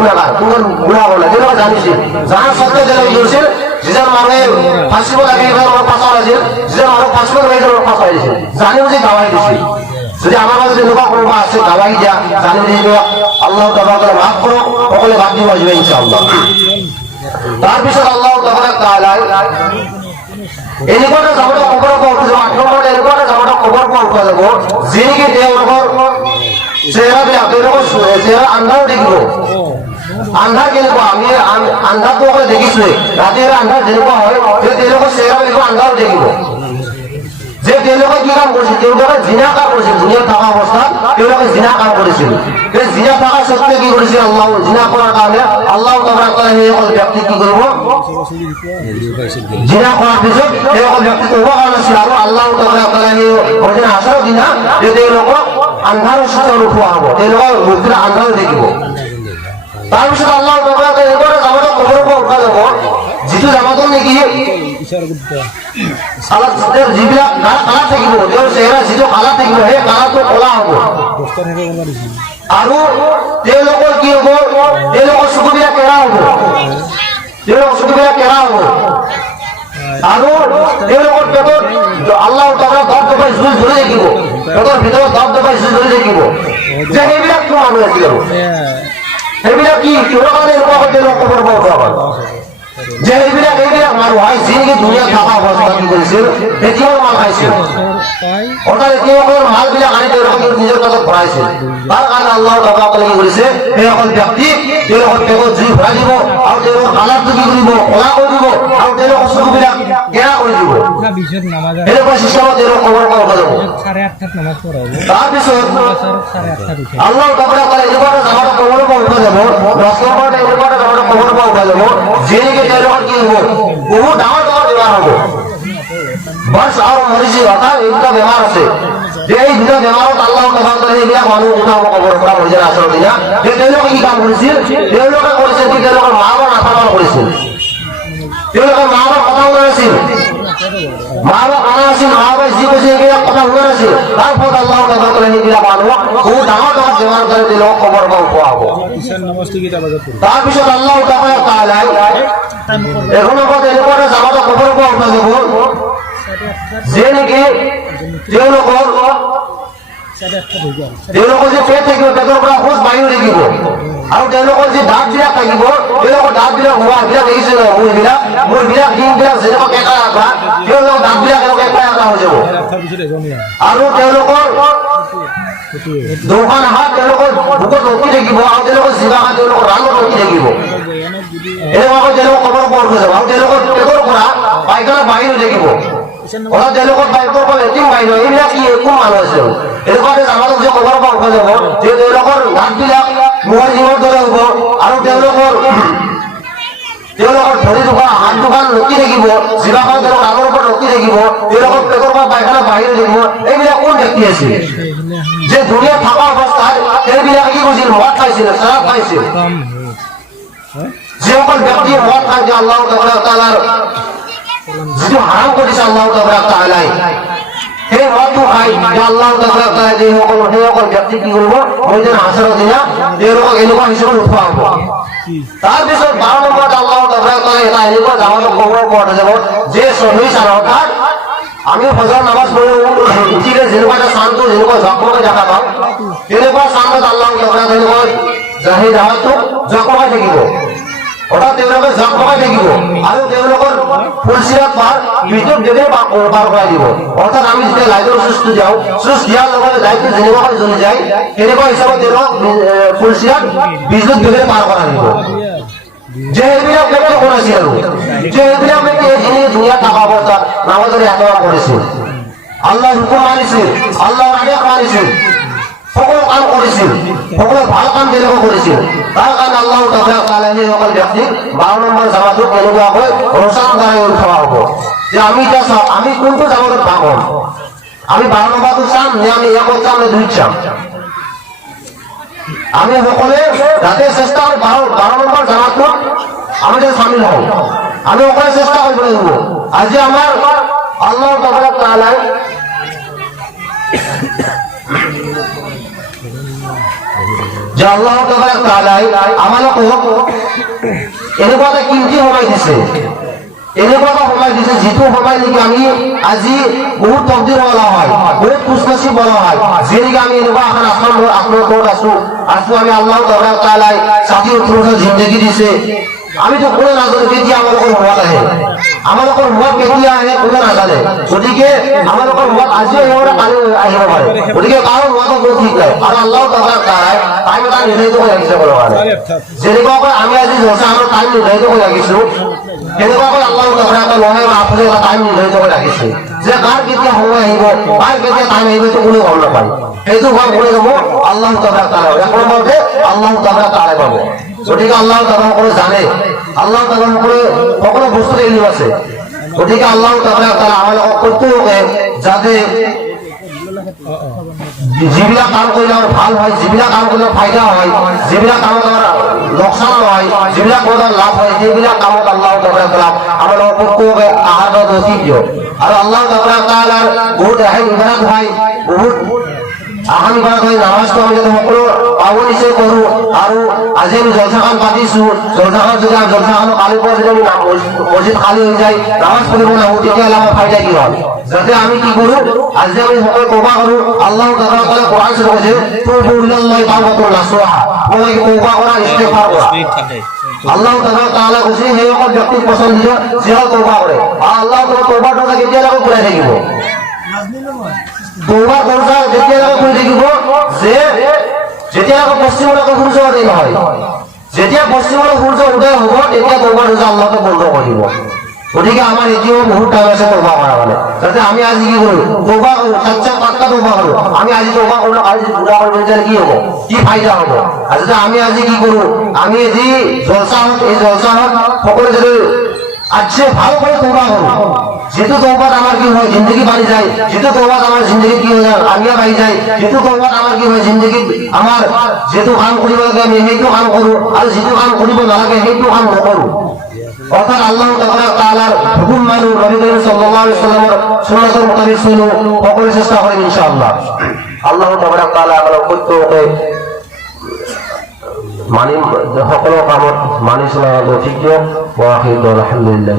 গুণাগার কোন গুণা বলে যেন জানিছিল জানার সত্ত্বেও যেন কি করছিল যেজন মানুহে ফাঁসিব লাগে এবার ফাঁসা হয়েছিল যেজন মানুষ ফাঁসিব লাগে এবার ফাঁসা হয়েছিল জানিও যে গাওয়াই দিছিল যদি আমার মাঝে যেনেকুৱা কোনোবা আছে গাওয়াই দিয়া জানি যে আল্লাহ তাআলা মাফ কৰো সকলে বাদ দিব আসবে ইনশাআল্লাহ তাৰপিছত আল্লাহ তাআলা এনেকুৱা এটা জামাটা খবৰ পোৱা উঠিব 8 নম্বৰত এনেকুৱা এটা জামাটা খবৰ পোৱা উঠা যাব যিনেকি তেওঁলোকৰ চেহেৰাবিলাক তেওঁলোকৰ চেহেৰা আন্ধাৰ দেখিব আন্ধাৰ কেনেকুৱা আমি আন্ধাৰটো অকলে দেখিছোৱে ৰাতিৰ আন্ধাৰ যেনেকুৱা হয় তেওঁলোকৰ চেহেৰাবিলাক আন্ধাৰ দেখিব যে তেওঁলোকে কি কাম কৰিছিল তেওঁলোকে জিনা কাম কৰিছিল দুনিয়াত থকা অৱস্থাত তেওঁলোকে জিনা কাম কৰিছিল এই জিনা থকা সত্ত্বেও কি কৰিছিল আল্লাহ জিনা কৰাৰ কাৰণে আল্লাহ তাআলা সেইসকল ব্যক্তি কি কৰিব জিনা কৰাৰ পিছত সেইসকল ব্যক্তি উপকাৰ নাছিল আৰু আল্লাহ তাআলা সেই অৰ্জন আছৰ দিনা যে তেওঁলোকক আন্ধাৰৰ সত্য ৰখোৱা হ'ব তেওঁলোকৰ মুক্তিৰ আন্ধাৰ দেখিব তাৰপিছত আল্লাহ তাআলা এইবাৰ জামাতৰ খবৰ পৰা উঠা যাব যিটো জামাতৰ নেকি যিবিলাক কালা থাকিব তেওঁৰ চেহেৰা যিটো কালা থাকিব সেই কালাটো কলা হ'ব আৰু তেওঁলোকৰ কি হ'ব তেওঁলোকৰ চকুবিলাক কেৰা হ'ব তেওঁলোকৰ চকুবিলাক কেৰা হ'ব আৰু তেওঁলোকৰ পেটত আল্লাহ তাআলা দপদপাই জুই ধৰি থাকিব পেটৰ ভিতৰত দপদপাই জুই ধৰি থাকিব যে সেইবিলাক কিয় মানুহ আছিল সেইবিলাক কি কিহৰ কাৰণে এনেকুৱা হৈ তেওঁলোকৰ খবৰ পৰা উঠা হ'ল যে এইবিলাক মানুহ হয় যিনেকি দুনিয়াত থকা অৱস্থা কি কৰিছিল এতিয়াও মাল খাইছিল অৰ্থাৎ এতিয়াও মালবিলাক আনি তেওঁলোকে নিজৰ কাষত ভৰাইছিল তাৰ কাৰণে আল্লাহ তাআলা কি কৰিছে সেইসকল ব্যক্তি তেওঁলোকৰ পেটত জুই ভৰাই দিব আৰু তেওঁলোকৰ কালাৰটো কি কৰিব কলা কৰি দিব আৰু তেওঁলোকৰ চকুবিলাক গেৰা কৰি দিব এনেকুৱা চিষ্টেমত তেওঁলোকৰ খবৰ পৰা উঠা যাব তাৰপিছত আল্লাহ তাআলা এনেকুৱা এটা জামাটা খবৰ পৰা উঠা যাব 10 নম্বৰত এনেকুৱা এটা জামাটা খবৰ পৰা উঠা যাব যেনেকে তেওঁলোকৰ কি হ'ব বহুত ডাঙৰ ডাঙৰ বেমাৰ হ'ব বাছ আৰু মৰিছে অৰ্থাৎ এই দুটা বেমাৰ আছে যে এই দুটা বেমাৰত আল্লাহ তাআলা এইবিলাক মানুহ উঠাব খবৰ পৰা হৈ যায় আচল দিনা যে তেওঁলোকে কি কাম কৰিছিল তেওঁলোকে কৰিছিল কি তেওঁলোকৰ মা-বাবা নাথাকাল কৰিছিল তেওঁলোকৰ মা-বাবা কথা শুনা নাছিল মা-বাবা কানা আছিল মা-বাবাই যি কৈছে এইবিলাক কথা শুনা নাছিল তাৰ ফলত আল্লাহ তাআলা এইবিলাক মানুহক বহুত ডাঙৰ ডাঙৰ বেমাৰ কৰি তেওঁলোকক খবৰ পৰা উঠোৱা হ'ব তাৰপিছত আল্লাহ তাআলা এখন লগত এনেকুৱা এটা জামাটা খবৰ পৰা উঠা যাব যে নেকি তেওঁলোকৰ যে পেট থাকিব পেটৰ পৰা খোজ বাহিৰ থাকিব আৰু তেওঁলোকৰ যে দাঁতবিলাক থাকিব তেওঁলোকৰ দাঁতবিলাক হোৱাবিলাক দেখিছে ন মূৰবিলাক ডিমবিলাক যেনেকুৱা কেঁকা ৰাখা তেওঁলোকৰ দাঁতবিলাক এনেকুৱা কেঁকা ৰাখা হৈ যাব আৰু তেওঁলোকৰ দুখন হাত তেওঁলোকৰ বুকত ৰখি থাকিব আৰু তেওঁলোকৰ জিভা হাত তেওঁলোকৰ ৰাণত ৰখি থাকিব এনেকুৱাকৈ তেওঁলোকৰ খবৰ পৰা উঠা যাব আৰু তেওঁলোকৰ পেটৰ পৰা পায়খানা বাহিৰ হৈ থাকিব অৰ্থাৎ তেওঁলোকৰ বাইকৰ পৰা লেট্ৰিন বাহিৰ হয় এইবিলাক কি একো মানুহ আছে এনেকুৱা যে জামাতক যে খবৰ পৰা উঠা যাব যে তেওঁলোকৰ দাঁতবিলাক মোবাইল জিমৰ দৰে হ'ব আৰু তেওঁলোকৰ ভৰি দুখন হাত দুখন ৰখি থাকিব জিভাখন তেওঁলোকৰ আগৰ ওপৰত ৰখি থাকিব তেওঁলোকৰ পেটৰ পৰা পায়খানা বাহিৰ হৈ থাকিব এইবিলাক কোন ব্যক্তি আছিল যে দুনিয়াত থকা অৱস্থাত সেইবিলাকে কি কৰিছিল মদ খাইছিল শৰাব খাইছিল যিসকল ব্যক্তিয়ে মদ খাইছে আল্লাহ তাআলাৰ যিটো হাৰাম কৰিছে আল্লাহ তাআলাই সেই মদটো খাই আল্লাহ তাআলা সেইসকল ব্যক্তি কি কৰিব ময়দান হাছৰৰ দিনা তেওঁলোকক এনেকুৱা হিচাপত উঠোৱা হ'ব তাৰপিছত 12 নম্বৰত আল্লাহ তাআলা এটা এনেকুৱা জামাতৰ খবৰ পৰা যাব যে সহি চাৰতাত আমি ফজৰ নামাজ পঢ়ি উঠিলে যেনেকুৱা এটা চানটো যেনেকুৱা জকমকাই দেখা পাওঁ তেনেকুৱা চানত আল্লাহ তাআলা তেনেকুৱা সেই জামাতটো জকমকাই থাকিব অৰ্থাৎ তেওঁলোকে জকমকাই থাকিব আৰু তেওঁলোকৰ ফুলচিৰাত পাৰ বিদ্যুৎ দেৱে পাৰ কৰাই দিব অৰ্থাৎ আমি যেতিয়া লাইটৰ চুইচটো দিওঁ চুইচ দিয়াৰ লগে লাইটটো যেনেকুৱাকৈ জ্বলি যায় তেনেকুৱা হিচাপত তেওঁলোকক ফুলচিৰাত বিদ্যুৎ দেৱে পাৰ কৰাই দিব যে এইবিলাক ব্যক্তি কোন আছিল আৰু যে এইবিলাক ব্যক্তি যিনি দুনিয়াত থকা অৱস্থাত নামাজেৰে একেবাৰে কৰিছিল আল্লাহৰ হুকুম মানিছিল আল্লাহৰ আদেশ মানিছিল সকলো কাম কৰিছিল সকলো ভাল কাম তেওঁলোকে কৰিছিল তাৰ কাৰণে আল্লাহ তাআলা সেইসকল ব্যক্তিক 12 নম্বৰ জামাতটো কেনেকুৱাকৈ ৰচনা দ্বাৰাই উঠোৱা হ'ব যে আমি এতিয়া চাওঁ আমি কোনটো জামাতত ভাগ হ'ম আমি 12 নম্বৰটো চাম নে আমি একত চাম নে দুইত চাম আমি সকলোৱে যাতে চেষ্টা কৰি 12 নম্বৰ জামাতটোত আমি যাতে চামিল হওঁ আমি সকলোৱে চেষ্টা কৰিব লাগিব আজি আমাৰ আল্লাহ তাআলাই যে আল্লাহ তাআলা আমালোকক এনেকুৱা এটা কিমতি সময় দিছে, এনেকুৱা এটা সময় দিছে যিটো সময় নেকি আমি আজি বহুত তকদিৰ বলা হয়, বহুত খুশনসিব বলা হয়, যেনেকে আমি এনেকুৱা এখন আত্মত আছো আমি আল্লাহ তাআলা 60-70 বছৰ জিন্দগি দিছে। আমি তো কোনো নাজানো কেতিয়া আমালোকৰ মত আহে, আমালোকৰ মত কেতিয়া আহে কোনো নাজানে। গতিকে আমালোকৰ মত আজি আহিব কালি আহিব পাৰে, গতিকে কাৰো মত কোনো ঠিক নাই। আৰু আল্লাহ তাআলা টাইম এটা নিৰ্ধাৰিত কৰি ৰাখিছে কোনো কাৰণে, যেনেকুৱাকৈ আমি আজি জলসাখনৰ টাইম নিৰ্ধাৰিত কৰি ৰাখিছো, তেনেকুৱাকৈ আল্লাহ তাআলা নহয় আপুনি এটা টাইম নিৰ্ধাৰিত কৰি ৰাখিছে যে কাৰ কেতিয়া সময় আহিব, কাৰ কেতিয়া টাইম আহিব সেইটো কোনো গম নাপায়। সেইটো গম কৰি যাব আল্লাহ তাআলা, এক নম্বৰতে আল্লাহ তাআলা পাব। গতিকে আল্লাহ তাআলা সকলো জানে, আল্লাহ তাআলা সকলো বস্তু এলিম আছে। গতিকে আল্লাহ তাআলা আমালোকক প্ৰত্যেককে যাতে যিবিলাক কাম কৰিলে আমাৰ ভাল হয়, যিবিলাক কাম কৰিলে ফাইদা হয়, যিবিলাক কামত আমাৰ লোকচান নহয়, যিবিলাক কামত লাভ হয়, সেইবিলাক কামত আল্লাহ তাআলা আমালোকক প্ৰত্যেককে আহাৰ নসিব দিয়ক। আৰু আল্লাহ তাআলাৰ বহুত আহে ইবাদত হয়, বহুত আহান ইবাদত হয়, নামাজটো আমি যাতে সকলো পাব নিশ্চয় কৰোঁ। আৰু আজি আমি জলসাখন পাতিছো, জলসাখন যদি জলসাখনৰ কালিৰ পৰা যদি আমি মছজিদ খালী হৈ যায়, নামাজ পঢ়িব নাহো, তেতিয়াহ'লে আমাৰ ফাইদা কি হ'ল? যাতে আমি কি কৰো, আজি আমি সকলো তওবা কৰো। আল্লাহ তাআলা কোৰআন শৰীফে কৈছে তুবু ইলাল্লাহি তাওবাতুন নাসুহা, তোমাকে তওবা কৰা, ইস্তিগফাৰ কৰা। আল্লাহ তাআলা কৈছে সেই সকল ব্যক্তিক পছন্দ যিসকল তওবা কৰে। আল্লাহ তাআলা তওবাটো কেতিয়ালৈকে ঘূৰাই থাকিব? তওবা কৰোঁতা যেতিয়ালৈকে কৰি থাকিব যে যেতিয়ালৈকে পশ্চিমলৈকে সূৰ্য উদয় নহয়, যেতিয়া পশ্চিমলৈ সূৰ্য উদয় হ'ব তেতিয়া তওবা আল্লাহকে বন্ধ কৰিব। গতিকে আমাৰ এতিয়াও বহুত টাইম আছে তওবা কৰা মানে, যাতে আমি আজি কি কৰো, তওবা কৰো, সচ্চা পাক্কা তওবা কৰো। আমি আজি তওবা কৰিলে কালি গুণা কৰিব তেতিয়াহ'লে কি হ'ব, কি ফাইদা হ'ব? আৰু যদি আমি আজি কি কৰো, আমি যি জলসাহত এই জলসাহত সকলো যদি আজি ভালো করে তওবা করো, যেহেতু তওবাত আমার কি হয় জিন্দগি বাড়ি যায়, যেহেতু তওবাত আমার জিন্দগি কি হয়ে যায় কামিয়াব বাড়ি যায়, যেহেতু তওবাত আমার কি হয় জিন্দগি আমার যেহেতু কাম কৰিব লাগে আমি সেইটো কাম কৰো, আৰু যেটো কাম কৰিব নালাগে সেইটো কাম নকৰো। অর্থাৎ আল্লাহ তাআলার হুকুম মানো, নবী করিম সাল্লাল্লাহু আলাইহি ওয়াসাল্লামের সুন্নাতের মোতাবেক চলো, সকলে চেষ্টা করি ইনশাআল্লাহ। আল্লাহ তাআলা আমাদের প্রত্যেককে মানি সকলো কামত মানি চলা ঠিক দিয়ক। আলহামদুলিল্লাহ।